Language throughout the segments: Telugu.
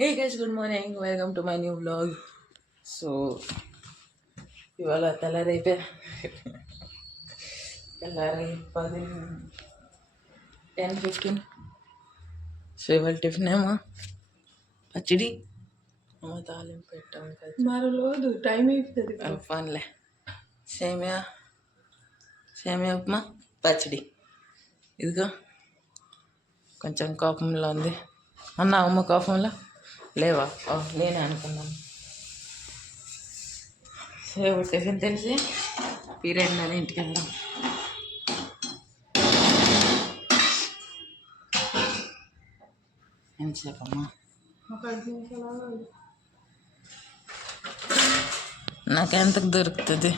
Hey guys, good morning, welcome to my new vlog. So ఇవాళ తెల్లారైతే 10:15. సో ఇవాళ టిఫిన్ ఏమో పచ్చడి అమ్మ తాలింపు పెట్టాం కదా, మరో రోజు టైం అయిపోతుంది. ఫన్లే. సేమియా ఉప్మా పచ్చడి. ఇదిగో కొంచెం కోపంలో ఉంది అన్న. అమ్మ కోపంలో లేవా? నేనే అనుకున్నాను. సో టిఫిన్ తెలిసి పీరియడ్ నెల ఇంటికి వెళ్దాం. ఎంతసేపు అమ్మా? నాకెంతకు దొరుకుతుంది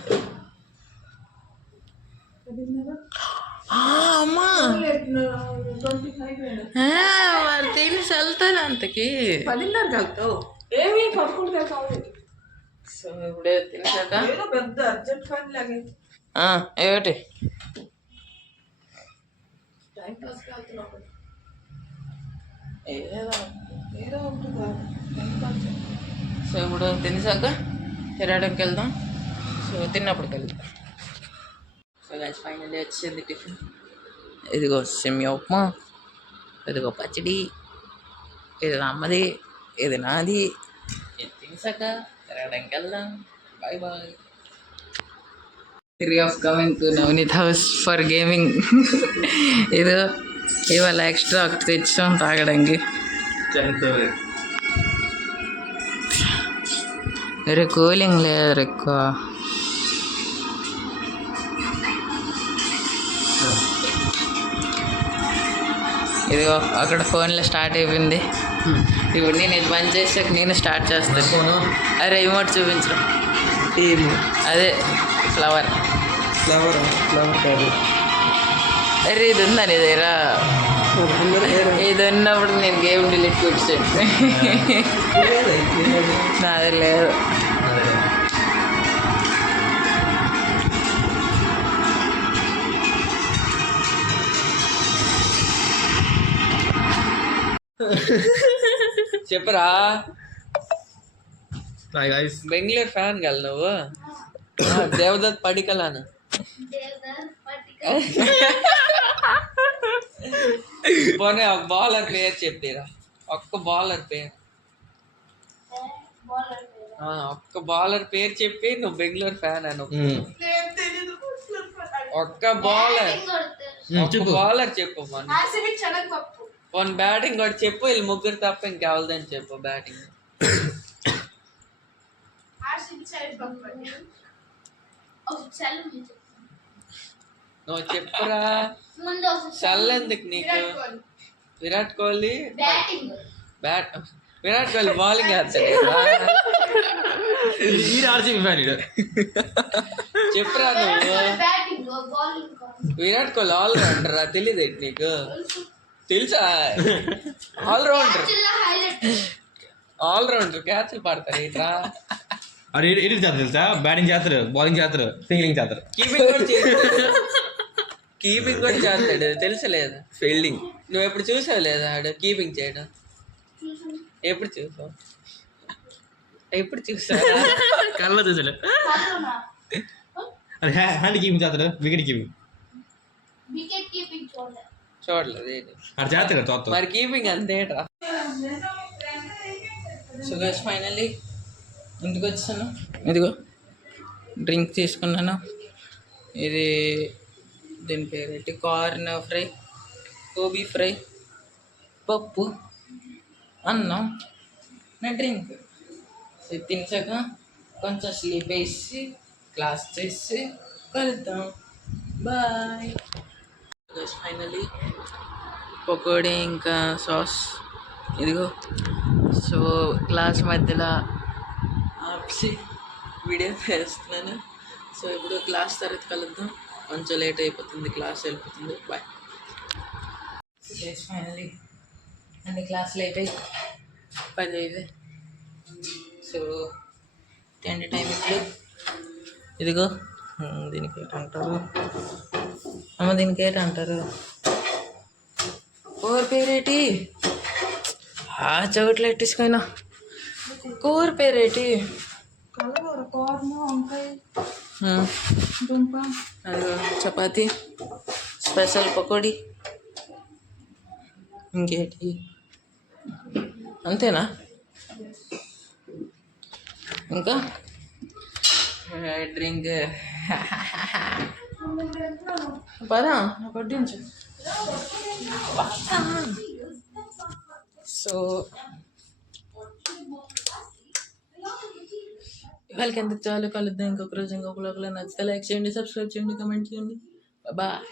అమ్మా? వాళ్ళు తినేసి వెళ్తాను అంతకి 10:30 కలుగుతావు. ఏమి పడుకుంటే సో ఇప్పుడే తినేసాక పెద్ద అర్జెంట్ పని లాగే ఏమిటి టైం పాస్ కావుతున్నావు. సో ఇప్పుడు తినేసాక తిరగడానికి వెళ్దాం. సో తిన్నప్పటికి వెళ్దాం. సో గైస్ ఫైనల్లీ వచ్చింది టిఫిన్. ఇదిగో సేమియా ఉప్మా, ఇదిగో పచ్చడి, ఇది అమ్మది, ఇది నాది. ఇది తినేసాక తిరగడానికి వెళ్దాం. Bye bye. Theory of coming to Navneet house for gaming. ఇది ఇవాళ ఎక్స్ట్రా ఒకటి తెచ్చాం తాగడానికి. వేరే కూలింగ్ లేదు ఎక్కువ. ఇదిగో అక్కడ ఫోన్లో స్టార్ట్ అయిపోయింది. ఇప్పుడు నేను ఇది బంద్ చేసాక నేను స్టార్ట్ చేస్తాను. అరే రిమోట్ చూపించడం. అదే ఫ్లవర్ కాదు. అరే ఇది ఉందా నీ దగ్గర? ఇది ఉన్నప్పుడు నేను గేమ్ డిలీట్ కొట్టాను. నాది లేదు. చెప్పరా? బెంగళూరు ఫ్యాన్ కదా నువ్వు? దేవదత్ పడికలాను. పోనీ ఒక బౌలర్ పేరు చెప్పిరా. ఒక్క బౌలర్ పేరు చెప్పి నువ్వు బెంగళూరు ఫ్యాన్ అను. ఒక్క బౌలర్ చెప్పు. వన్ బ్యాటింగ్ కూడా చెప్పు. వీళ్ళు ముగ్గురు తప్ప ఇంకెవరిదని చెప్పు బ్యాటింగ్. నువ్వు చెప్పురా. చల్లెందుకు నీకు? విరాట్ కోహ్లీ బౌలింగ్ వేస్తాడు. చెప్పురా నువ్వు. విరాట్ కోహ్లీ ఆల్రౌండర్ రా, తెలీదు నీకు? తెలుసా? ఆల్రౌండర్ క్యాచ్లు పడతారు ఇట్లా. తెలుసా? బ్యాటింగ్ చేస్తారు, బౌలింగ్ చేస్తారు, ఫీల్డింగ్ చేస్తారు, కీపింగ్ కూడా చేస్తాడు. తెలుసలేదు? ఫీల్డింగ్ నువ్వు ఎప్పుడు చూసావు లేదా? ఆడు కీపింగ్ చేయడం ఎప్పుడు చూసావు? కళ్ళ చూసలే. అది హ్యాండ్ కీపింగ్ చేస్తారు, వికెట్ కీపింగ్ చూడలేదు. అది చేస్తాడు మరి కీపింగ్ అంతేట్రా. సో గైస్ ఫైనల్లీ ఇంటికి వచ్చాను. ఇదిగో డ్రింక్ తీసుకున్నాను. ఇది దీని పేరేంటి? కార్న్ ఫ్రై, గోబీ ఫ్రై, పప్పు, అన్నం, నా డ్రింక్. సో తినసాక కొంచెం స్లీప్ వేసి క్లాస్ చేసి కలుద్దాం. బాయ్. ఫైనలీ పకోడీ ఇంకా సాస్ ఇదిగో. సో క్లాస్ మధ్యలో ఆపి వీడియో చేస్తున్నాను. సో ఇప్పుడు క్లాస్ తర్వాత కలుద్దాం. కొంచెం లేట్ అయిపోతుంది, క్లాస్ వెళ్ళిపోతుంది. బాయ్. ఫైనలీ అన్ని క్లాసులు అయిపోయి 10 అయితే. సో తిండి టైం ఇప్పుడు. ఇదిగో దీనికి ఏంటంటారు అమ్మ? దీనికి ఏంటంటారు? ఓవర్ పేరేటి? చెవిట్లో ఎట్టించుకోయినా కూర పేరేటి కలగూర కార్న్ వంకాయ దుంప అదిగో చపాతి స్పెషల్ పకోడీ ఇంకేటి అంతేనా ఇంకా డ్రింక్ పదా పట్టించు సో వాళ్ళకి ఎంత చాలు కలుద్దాం ఇంకొక రోజు ఇంకొక లోపల నచ్చితే లైక్ చేయండి సబ్స్క్రైబ్ చేయండి కమెంట్ చేయండి బాయ్